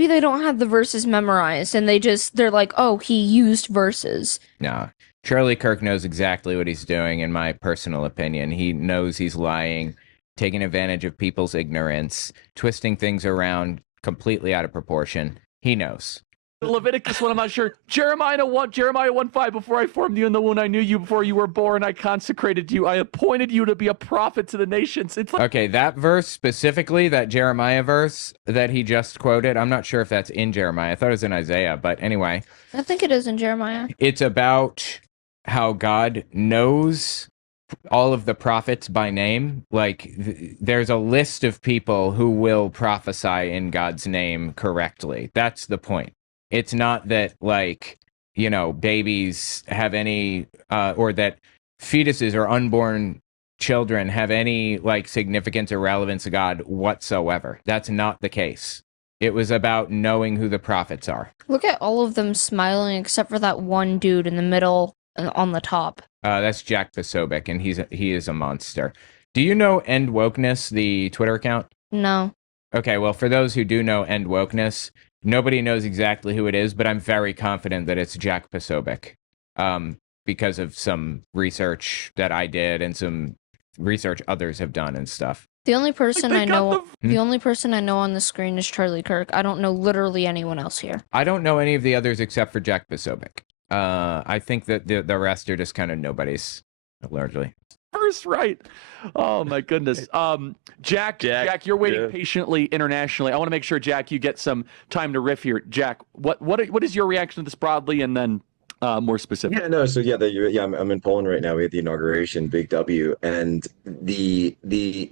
they don't have the verses memorized and they're like, oh, he used verses. Nah. Charlie Kirk knows exactly what he's doing, in my personal opinion. He knows he's lying, taking advantage of people's ignorance, twisting things around completely out of proportion. He knows. Leviticus one, I'm not sure. Jeremiah 1:5. Before I formed you in the womb, I knew you. Before you were born, I consecrated you. I appointed you to be a prophet to the nations. It's like, Okay, that verse specifically, that Jeremiah verse that he just quoted, I'm not sure if that's in Jeremiah. I thought it was in Isaiah, but anyway. I think it is in Jeremiah. It's about how God knows all of the prophets by name. Like, there's a list of people who will prophesy in God's name correctly. That's the point. It's not that, like, you know, babies have any, or that fetuses or unborn children have any, like, significance or relevance to God whatsoever. That's not the case. It was about knowing who the prophets are. Look at all of them smiling except for that one dude in the middle on the top. That's Jack Posobiec, and he is a monster. Do you know End Wokeness, the Twitter account? No. Okay, well, for those who do know End Wokeness, nobody knows exactly who it is, but I'm very confident that it's Jack Posobiec, because of some research that I did and some research others have done and stuff. The only person I know, the only person I know on the screen is Charlie Kirk. I don't know literally anyone else here. I don't know any of the others except for Jack Posobiec. I think that the rest are just kind of nobodies, largely. first right. Oh my goodness. Jack, you're waiting patiently internationally. I want to make sure, Jack, you get some time to riff here. Jack, what is your reaction to this broadly, and then more specific? Yeah, no. So I'm in Poland right now. We had the inauguration, big W, and the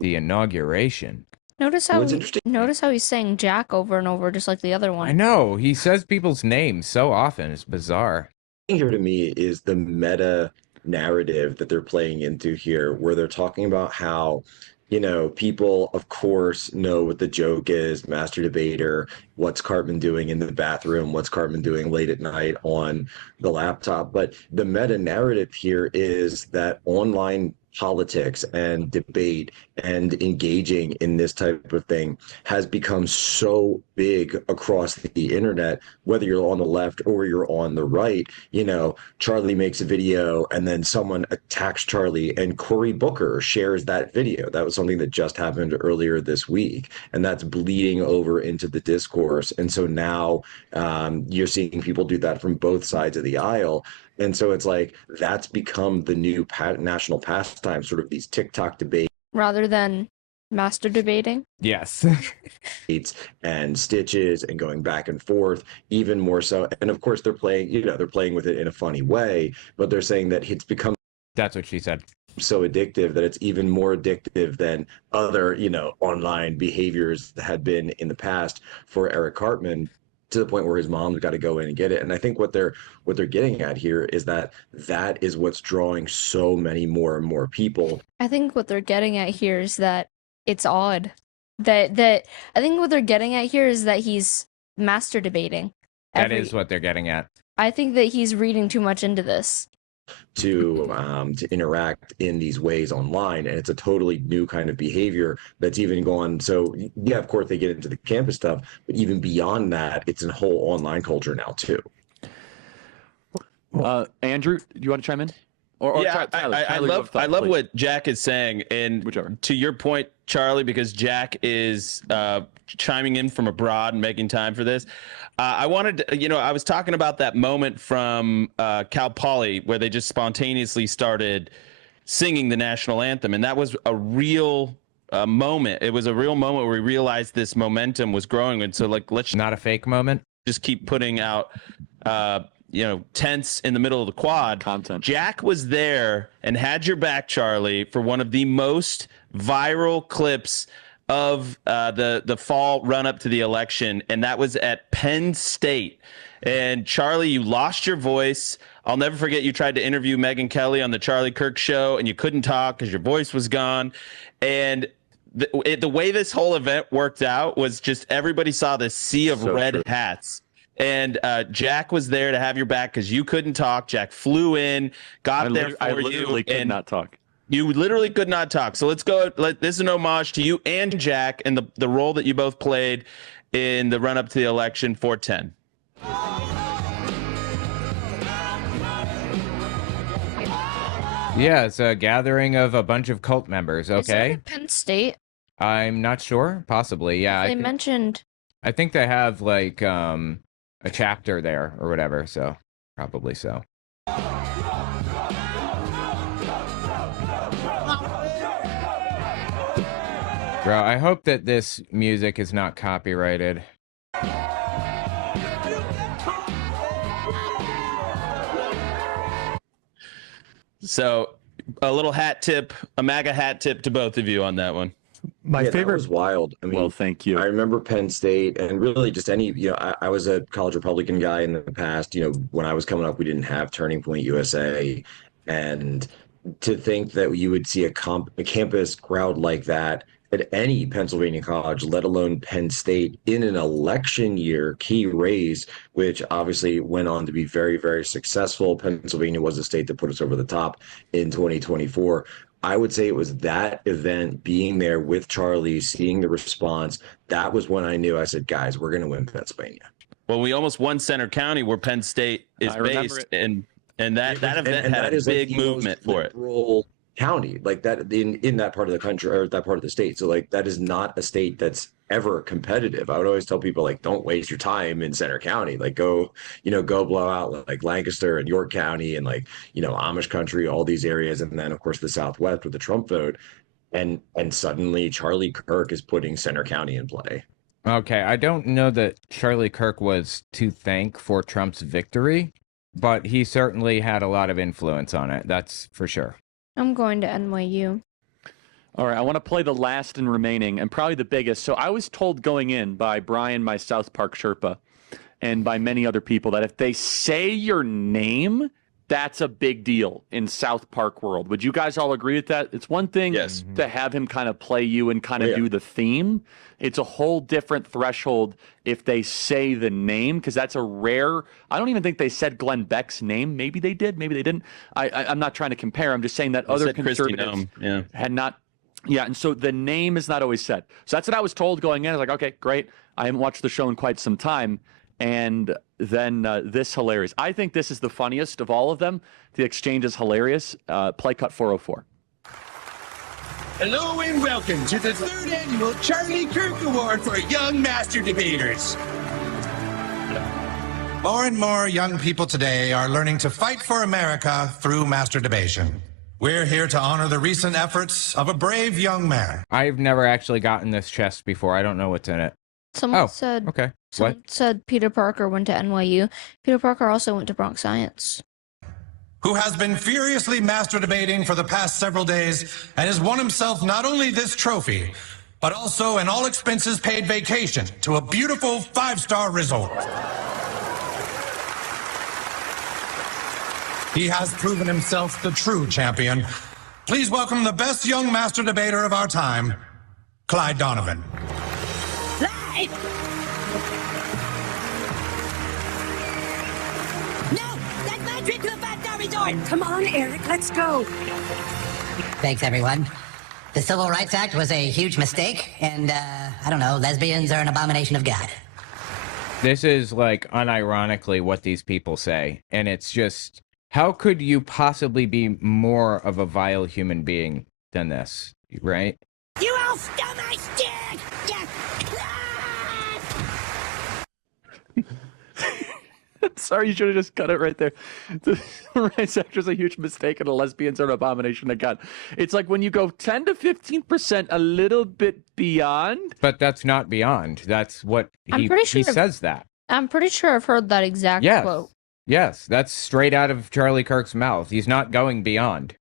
inauguration. Notice how he's saying Jack over and over, just like the other one. I know, he says people's names so often. It's bizarre. Here to me is the meta narrative that they're playing into here, where they're talking about how, you know, people of course know what the joke is, master debater, what's Cartman doing in the bathroom, what's Cartman doing late at night on the laptop. But the meta narrative here is that online politics and debate and engaging in this type of thing has become so big across the internet, whether you're on the left or you're on the right. You know, Charlie makes a video and then someone attacks Charlie, and Cory Booker shares that video. That was something that just happened earlier this week, and that's bleeding over into the discourse. And so now you're seeing people do that from both sides of the aisle. And so it's like that's become the new national pastime, sort of these TikTok debates. Rather than master debating? Yes. And stitches and going back and forth, even more so. And of course, they're playing with it in a funny way, but they're saying that it's become. That's what she said. So addictive that it's even more addictive than other, online behaviors that had been in the past for Eric Cartman, to the point where his mom's got to go in and get it. And I think what they're getting at here is that is what's drawing so many more and more people. I think what they're getting at here is that it's odd. I think what they're getting at here is that he's master debating. That is what they're getting at. I think that he's reading too much into this. To interact in these ways online, and it's a totally new kind of behavior that's even gone. So yeah, of course they get into the campus stuff, but even beyond that, it's a whole online culture now too. Andrew, do you want to chime in? Yeah, Tyler, I love what Jack is saying, and to your point, Charlie, because Jack is chiming in from abroad and making time for this. I wanted to, I was talking about that moment from Cal Poly where they just spontaneously started singing the national anthem, and that was a real moment. It was a real moment where we realized this momentum was growing, and so let's not a fake moment. Just keep putting out. Tents in the middle of the quad content. Jack was there and had your back, Charlie, for one of the most viral clips of the fall run up to the election, and that was at Penn State. And Charlie, you lost your voice. I'll never forget you tried to interview Megyn Kelly on the Charlie Kirk show, and you couldn't talk because your voice was gone. And the way this whole event worked out was just everybody saw this sea of red hats. And Jack was there to have your back because you couldn't talk. Jack flew in, got there for you. I literally could not talk. You literally could not talk. So let's go. This is an homage to you and Jack and the role that you both played in the run up to the election 410. Yeah, it's a gathering of a bunch of cult members. Is that Okay. at Penn State? I'm not sure. Possibly. Yeah. They mentioned. I think they have like a chapter there or whatever. So probably so. Bro, I hope that this music is not copyrighted. So a little hat tip, a MAGA hat tip to both of you on that one. My favorite that was wild. I mean, Well, thank you. I remember Penn State, and really just any, I was a college Republican guy in the past. When I was coming up, we didn't have Turning Point USA, and to think that you would see a campus crowd like that at any Pennsylvania college, let alone Penn State, in an election year key race, which obviously went on to be very, very successful. Pennsylvania was the state that put us over the top in 2024. I would say it was that event, being there with Charlie, seeing the response. That was when I knew. I said, guys, we're going to win Pennsylvania. Well, we almost won Center County, where Penn State is based, and that event had a big movement for it. County like that in that part of the country or that part of the state. So like that is not a state that's ever competitive. I would always tell people, like, don't waste your time in Center County. Like go blow out like Lancaster and York County and like Amish country, all these areas, and then of course the Southwest with the Trump vote, and suddenly Charlie Kirk is putting Center County in play. Okay, I don't know that Charlie Kirk was to thank for Trump's victory, but he certainly had a lot of influence on it. That's for sure. I'm going to NYU. All right, I want to play the last and remaining, and probably the biggest. So I was told going in by Brian, my South Park Sherpa, and by many other people that if they say your name, that's a big deal in South Park world. Would you guys all agree with that? It's one thing to have him kind of play you and kind of do the theme. It's a whole different threshold if they say the name, because that's a rare. I don't even think they said Glenn Beck's name. Maybe they did. Maybe they didn't. I'm not trying to compare. I'm just saying that other conservatives had not. Yeah, and so the name is not always said. So that's what I was told going in. I was like, okay, great. I haven't watched the show in quite some time. And then this hilarious. I think this is the funniest of all of them. The exchange is hilarious. Play cut 404. Hello and welcome to the third annual Charlie Kirk Award for Young Master Debaters. More and more young people today are learning to fight for America through masturbation. We're here to honor the recent efforts of a brave young man. I've never actually gotten this chest before. I don't know what's in it. Someone said. Okay. Someone said Peter Parker went to NYU. Peter Parker also went to Bronx Science. Who has been furiously masturbating for the past several days and has won himself not only this trophy, but also an all-expenses-paid vacation to a beautiful 5-star resort. He has proven himself the true champion. Please welcome the best young master debater of our time, Clyde Donovan. Clyde! No! That's my trip to a 5-star resort! Come on, Eric, let's go. Thanks, everyone. The Civil Rights Act was a huge mistake, and, I don't know, lesbians are an abomination of God. This is like unironically what these people say. And it's just, how could you possibly be more of a vile human being than this, right? You all stole my stick! Yes! Sorry, you should have just cut it right there. The rights act is a huge mistake, and the lesbians are an abomination of God. It's like when you go 10 to 15% a little bit beyond. But that's not beyond. That's what he says that. I'm pretty sure I've heard that exact quote. Yes, that's straight out of Charlie Kirk's mouth. He's not going beyond.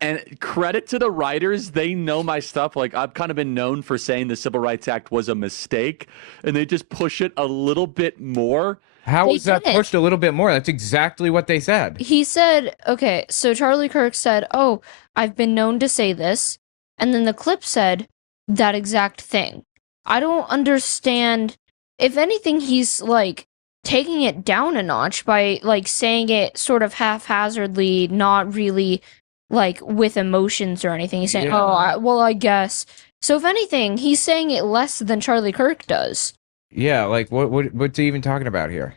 And credit to the writers, they know my stuff. Like, I've kind of been known for saying the Civil Rights Act was a mistake, and they just push it a little bit more. How is that pushed a little bit more? That's exactly what they said. He said, okay, so Charlie Kirk said, oh, I've been known to say this. And then the clip said that exact thing. I don't understand. If anything, he's like taking it down a notch by like saying it sort of haphazardly, not really like with emotions or anything. He's saying, Yeah. well, I guess. So if anything, he's saying it less than Charlie Kirk does. Yeah, like what's he even talking about here?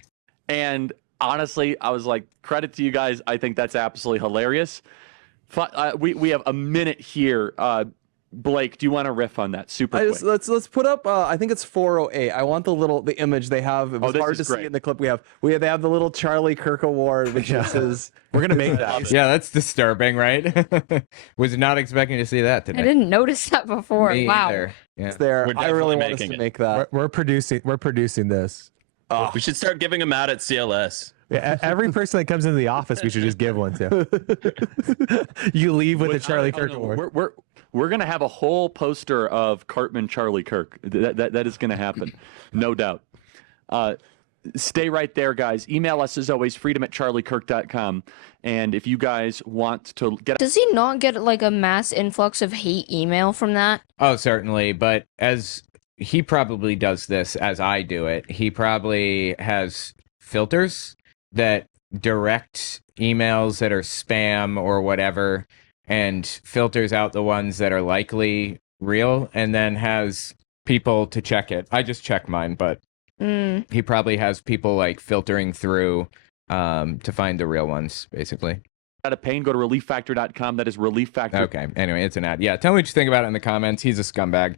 And honestly, I was like, credit to you guys. I think that's absolutely hilarious. We have a minute here. Blake, do you want to riff on that super quick? Let's put up. I think it's 408. I want the image they have. It was hard to see in the clip we have. They have the little Charlie Kirk award, which is we're gonna make that. Yeah, that's disturbing, right? Was not expecting to see that today. I didn't notice that before. Me Wow. either. Yeah. it's there. I really want us to make that. We're producing this. We should start giving them out at CLS. Yeah, every person that comes into the office, we should just give one to. You leave with the Charlie Kirk award. We're gonna have a whole poster of Cartman Charlie Kirk. That is gonna happen, no doubt. Stay right there, guys. Email us as always, freedom@charliekirk.com. And if you guys want to get, Does he not get like a mass influx of hate email from that? Oh, certainly. But as he probably does this as I do it, he probably has filters that direct emails that are spam or whatever and filters out the ones that are likely real and then has people to check it. I just check mine, but he probably has people like filtering through to find the real ones, basically. out of pain, go to relieffactor.com. That is Relief Factor. Okay. Anyway, it's an ad. Yeah. Tell me what you think about it in the comments. He's a scumbag.